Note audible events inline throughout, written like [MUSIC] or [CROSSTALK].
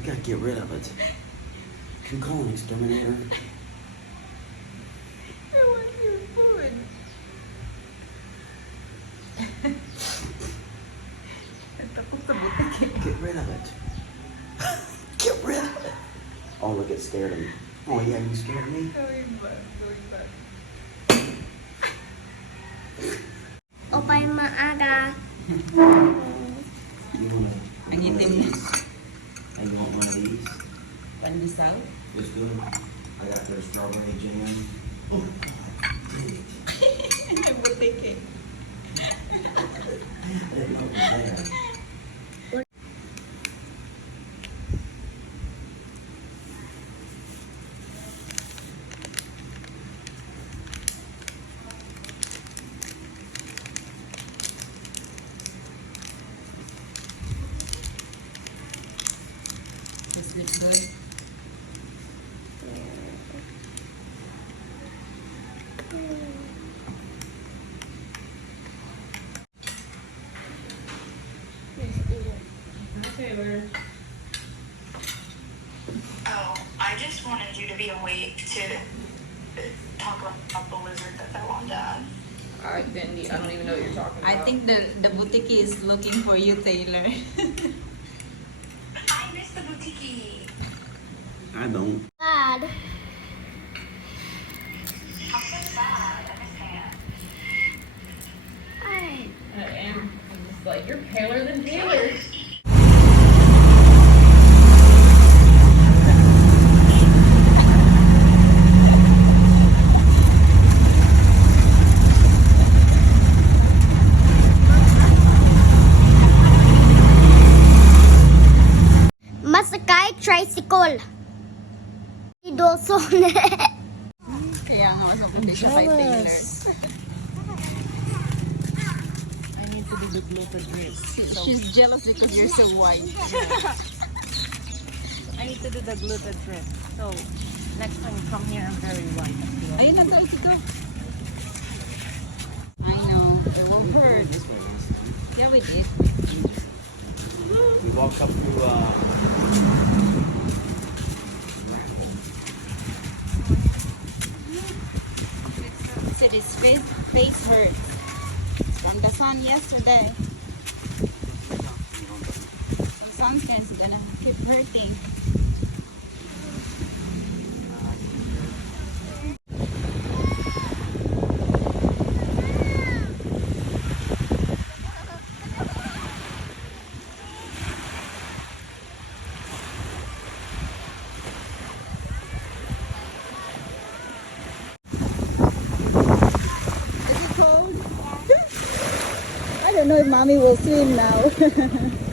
You gotta get rid of it. Can You call an exterminator? I want your food. Takot sa butik. Get rid of it. Get rid of it. Oh, look, it scared him. Oh, yeah, you scared me? Going back, going. Opay maaga. You wanna... Ang itim niya. And you want one of these? Pandesal? It's good. I got their strawberry jam. Oh, dang it. Ang butik eh. I didn't know it wanted you to be awake to talk about the lizard that fell on Dad. I didn't. I don't even know what you're talking about. I think the the boutique is looking for you, Taylor. [LAUGHS] I miss the boutique. I don't. Dad. I'm so sad. I miss Hannah. I am. I'm just like you're paler than Taylor. Tricycle. Idoso Kaya nga mas maputi siya kay Taylor. I need to do the bloated grapes. She's jealous because you're so white. I need to do the bloated grapes. So next time you come here, I'm very white. Ayun na daw, go. I know, it will hurt. This way is. Yeah, we did. We walked up through, uh... Said his face, face hurts. From the sun yesterday. Some sunscreen is gonna keep hurting. Mommy will swim now. [LAUGHS]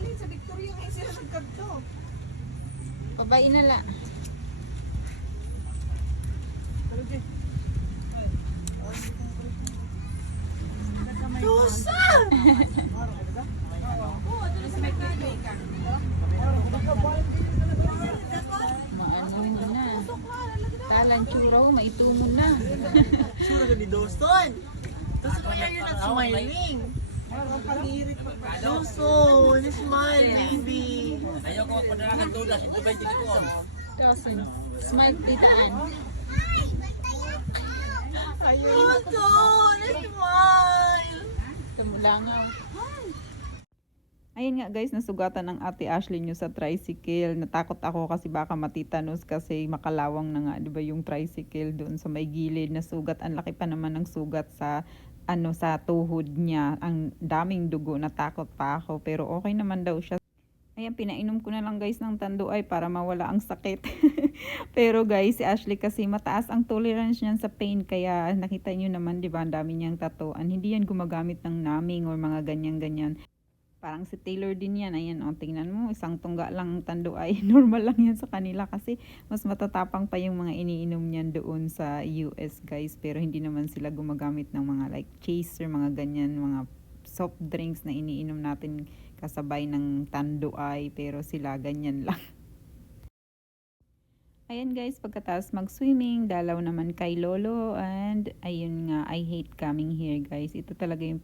alin sa Victoria ngayon sila nagkabto. Babae na. Talo walang tsura ko, maitumon na. Sure ka ni Dawson. Tapos why are you not smiling? Dawson, smile, baby. Dawson, smile tita Ann. Dawson, smile. Tumulangaw. Ayun nga guys, nasugatan ng ate Ashley nyo sa tricycle. Natakot ako kasi baka matitanos kasi makalawang na nga, di ba yung tricycle doon sa may gilid na sugat. Ang laki pa naman ng sugat sa ano sa tuhod niya. Ang daming dugo, natakot pa ako. Pero okay naman daw siya. Ayan, pinainom ko na lang guys ng tanduay para mawala ang sakit. [LAUGHS] Pero guys, si Ashley kasi mataas ang tolerance niyan sa pain. Kaya nakita niyo naman, di ba, ang dami niyang tatuan. Hindi yan gumagamit ng naming or mga ganyan-ganyan. Parang si Taylor din yan. Ayan, o, tingnan mo, isang tungga lang ang tanduay. [LAUGHS] Normal lang yan sa kanila kasi mas matatapang pa yung mga iniinom niyan doon sa US guys. Pero hindi naman sila gumagamit ng mga like chaser, mga ganyan, mga soft drinks na iniinom natin kasabay ng tanduay. Pero sila ganyan lang. [LAUGHS] Ayan guys, pagkatapos mag-swimming, dalaw naman kay Lolo and ayun nga, I hate coming here guys. Ito talaga yung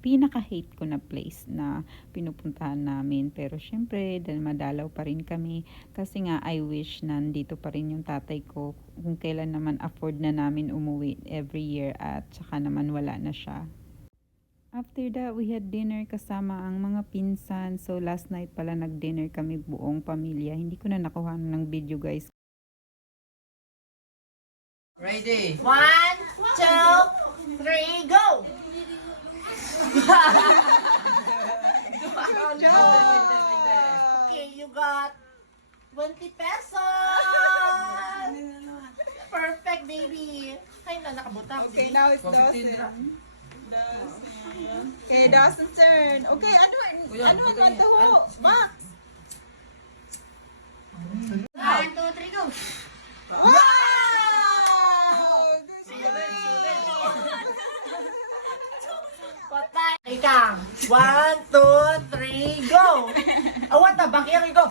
pinaka-hate ko na place na pinupuntahan namin. Pero syempre, dahil madalaw pa rin kami kasi nga I wish nandito pa rin yung tatay ko kung kailan naman afford na namin umuwi every year at saka naman wala na siya. After that, we had dinner kasama ang mga pinsan. So, last night pala nag-dinner kami buong pamilya. Hindi ko na nakuha ng video guys Ready? One, two, three, go! [LAUGHS] Okay, you got 20 pesos! Perfect, baby! Ay, na, nakabutang. Okay, now it's Dawson. Okay, Dawson's turn. Okay, ano, ano ang mandaho? Max! One, two, three, go. Wow! Ikang, one, two, three, go! Awat na, bakit go?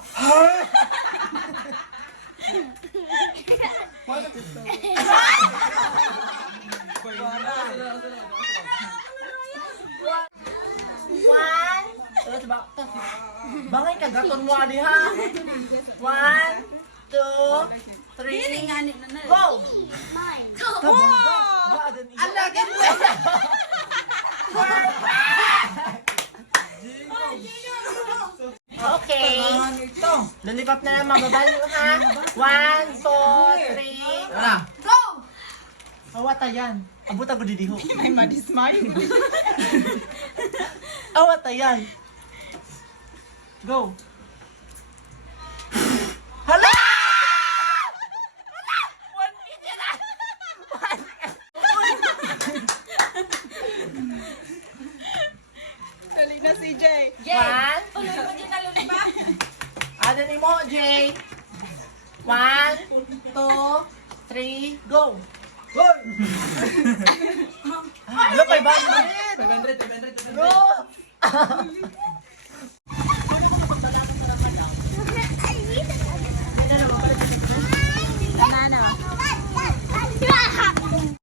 One, bangay ka gaton mo ali ha. One, two, three, go! Nine. Ala, [LAUGHS] Okay. Lulipap na lang mga babae ha. One, two, three. Tara. Go! Awata yan. Abuta ko didiho. [LAUGHS] Ay, madismay. Awata yan. Go. Jay. One. Tuloy mo din alam? Ano ni mo, Jay? One, two, three, go. Hoy! Ano kay Bandit? 500, 500, 500. Bro! Ano ko magdala ko sa rakadam? I need